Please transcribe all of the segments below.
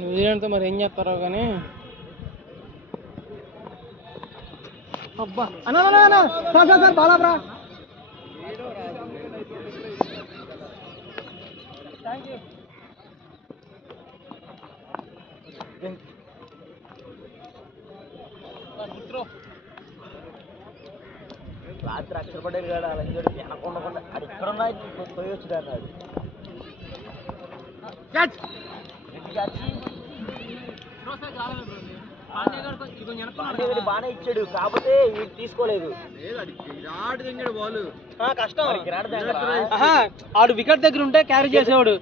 న్యూజిలాండ్తో మరి ఏం చేస్తారో కానీ అబ్బా అన్నా సార్ బాలాబ్రా థ్యాంక్ యూ రాత్రి అక్షర పడేది కాదు అలాగే వెనకుండా అది ఎక్కడున్నా పోయి వచ్చి అన్నాడు బాగానే ఇచ్చాడు కాకపోతే వీడు తీసుకోలేదు కష్టం ఆడు వికెట్ దగ్గర ఉంటే క్యారీ చేసేవాడు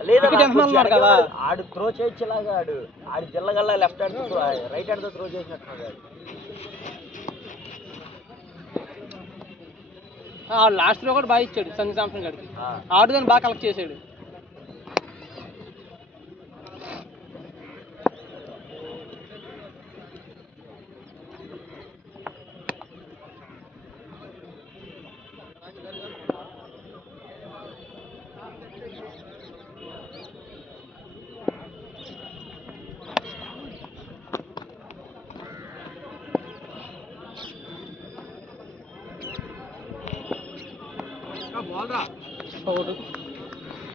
కదా ఆడు త్రో చేయొచ్చేలాగా ఆడు జిల్లగల్లా లెఫ్ట్ హ్యాండ్ రైట్ హ్యాండ్ తో త్రో చేసినట్టున్నాడు లాస్ట్ లో కూడా బాగా ఇచ్చాడు సంజు శాంసన్ గారికి ఆడు దాన్ని బాగా కలెక్ట్ చేసాడు Hold it.